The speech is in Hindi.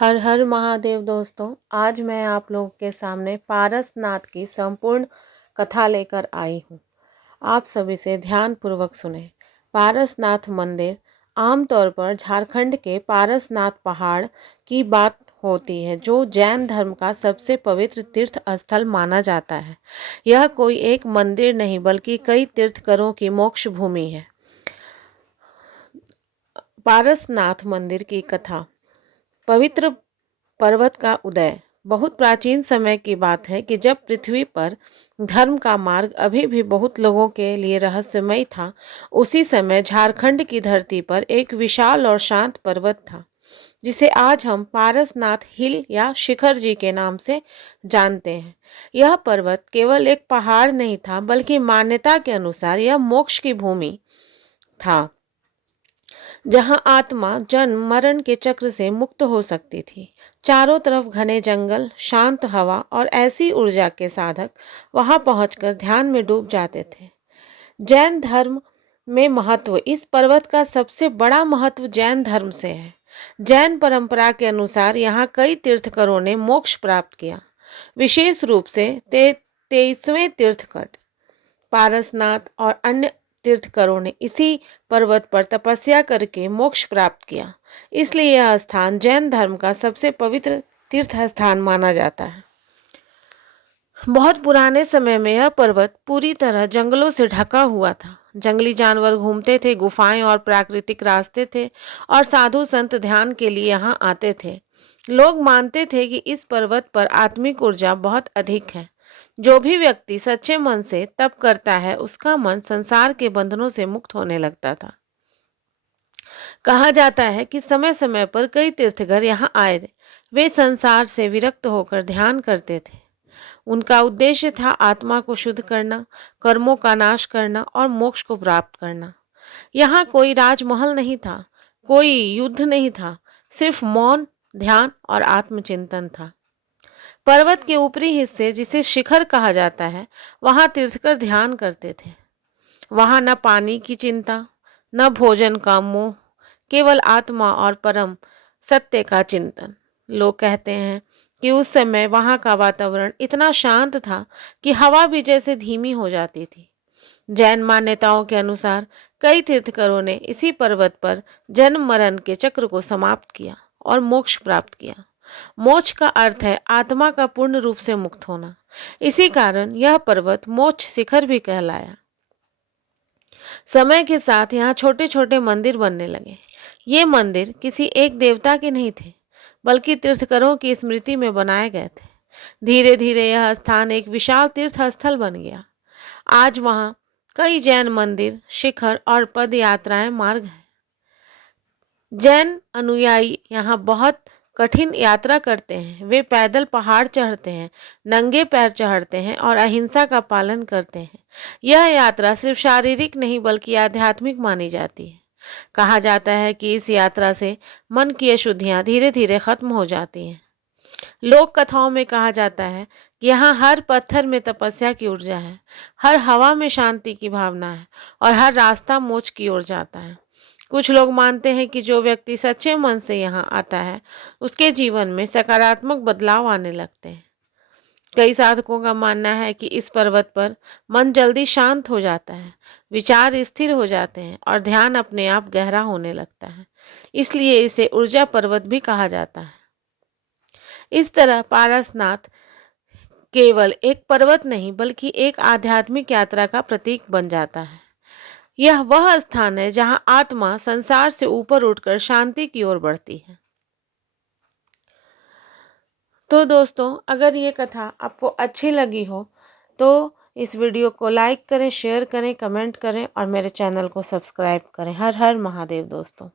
हर हर महादेव दोस्तों, आज मैं आप लोगों के सामने पारसनाथ की संपूर्ण कथा लेकर आई हूँ। आप सभी से ध्यानपूर्वक सुने। पारसनाथ मंदिर आमतौर पर झारखंड के पारसनाथ पहाड़ की बात होती है, जो जैन धर्म का सबसे पवित्र तीर्थ स्थल माना जाता है। यह कोई एक मंदिर नहीं बल्कि कई तीर्थकरों की मोक्ष भूमि है। पारसनाथ मंदिर की कथा। पवित्र पर्वत का उदय। बहुत प्राचीन समय की बात है कि जब पृथ्वी पर धर्म का मार्ग अभी भी बहुत लोगों के लिए रहस्यमय था, उसी समय झारखंड की धरती पर एक विशाल और शांत पर्वत था, जिसे आज हम पारसनाथ हिल या शिखर जी के नाम से जानते हैं। यह पर्वत केवल एक पहाड़ नहीं था, बल्कि मान्यता के अनुसार यह मोक्ष की भूमि था, जहां आत्मा जन्म मरण के चक्र से मुक्त हो सकती थी। चारों तरफ घने जंगल, शांत हवा और ऐसी ऊर्जा के साधक वहां पहुंचकर ध्यान में डूब जाते थे। जैन धर्म में महत्व। इस पर्वत का सबसे बड़ा महत्व जैन धर्म से है। जैन परंपरा के अनुसार यहाँ कई तीर्थकरों ने मोक्ष प्राप्त किया, विशेष रूप से 23वें तीर्थकर पारसनाथ और अन्य तीर्थकरों ने इसी पर्वत पर तपस्या करके मोक्ष प्राप्त किया। इसलिए यह स्थान जैन धर्म का सबसे पवित्र तीर्थ स्थान माना जाता है। बहुत पुराने समय में यह पर्वत पूरी तरह जंगलों से ढका हुआ था। जंगली जानवर घूमते थे, गुफाएं और प्राकृतिक रास्ते थे, और साधु संत ध्यान के लिए यहाँ आते थे। लोग मानते थे कि इस पर्वत पर आत्मिक ऊर्जा बहुत अधिक है। जो भी व्यक्ति सच्चे मन से तप करता है, उसका मन संसार के बंधनों से मुक्त होने लगता था। कहा जाता है कि समय समय पर कई तीर्थकर यहाँ आए थे। वे संसार से विरक्त होकर ध्यान करते थे। उनका उद्देश्य था आत्मा को शुद्ध करना, कर्मों का नाश करना और मोक्ष को प्राप्त करना। यहाँ कोई राजमहल नहीं था, कोई युद्ध नहीं था, सिर्फ मौन, ध्यान और आत्मचिंतन था। पर्वत के ऊपरी हिस्से, जिसे शिखर कहा जाता है, वहां तीर्थकर ध्यान करते थे। वहां न पानी की चिंता, न भोजन का मोह, केवल आत्मा और परम सत्य का चिंतन। लोग कहते हैं कि उस समय वहां का वातावरण इतना शांत था कि हवा भी जैसे धीमी हो जाती थी। जैन मान्यताओं के अनुसार कई तीर्थकरों ने इसी पर्वत पर जन्म मरण के चक्र को समाप्त किया और मोक्ष प्राप्त किया। मोक्ष का अर्थ है आत्मा का पूर्ण रूप से मुक्त होना। इसी कारण यह पर्वत मोक्ष शिखर भी कहलाया। समय के साथ यहाँ छोटे छोटे मंदिर बनने लगे। ये मंदिर किसी एक देवता के नहीं थे, बल्कि तीर्थकरों की स्मृति में बनाए गए थे। धीरे धीरे यह स्थान एक विशाल तीर्थ स्थल बन गया। आज वहाँ कई जैन मंदिर, शिखर और पद यात्राएं मार्ग हैं। जैन अनुयायी यहाँ बहुत कठिन यात्रा करते हैं। वे पैदल पहाड़ चढ़ते हैं, नंगे पैर चढ़ते हैं और अहिंसा का पालन करते हैं। यह यात्रा सिर्फ शारीरिक नहीं बल्कि आध्यात्मिक मानी जाती है। कहा जाता है कि इस यात्रा से मन की अशुद्धियां धीरे धीरे खत्म हो जाती हैं। लोक कथाओं में कहा जाता है कि यहाँ हर पत्थर में तपस्या की ऊर्जा है, हर हवा में शांति की भावना है और हर रास्ता मोक्ष की ओर जाता है। कुछ लोग मानते हैं कि जो व्यक्ति सच्चे मन से यहाँ आता है, उसके जीवन में सकारात्मक बदलाव आने लगते हैं। कई साधकों का मानना है कि इस पर्वत पर मन जल्दी शांत हो जाता है, विचार स्थिर हो जाते हैं और ध्यान अपने आप गहरा होने लगता है। इसलिए इसे ऊर्जा पर्वत भी कहा जाता है। इस तरह पारसनाथ केवल एक पर्वत नहीं बल्कि एक आध्यात्मिक यात्रा का प्रतीक बन जाता है। यह वह स्थान है जहां आत्मा संसार से ऊपर उठकर शांति की ओर बढ़ती है। तो दोस्तों, अगर ये कथा आपको अच्छी लगी हो तो इस वीडियो को लाइक करें, शेयर करें, कमेंट करें और मेरे चैनल को सब्सक्राइब करें। हर हर महादेव दोस्तों।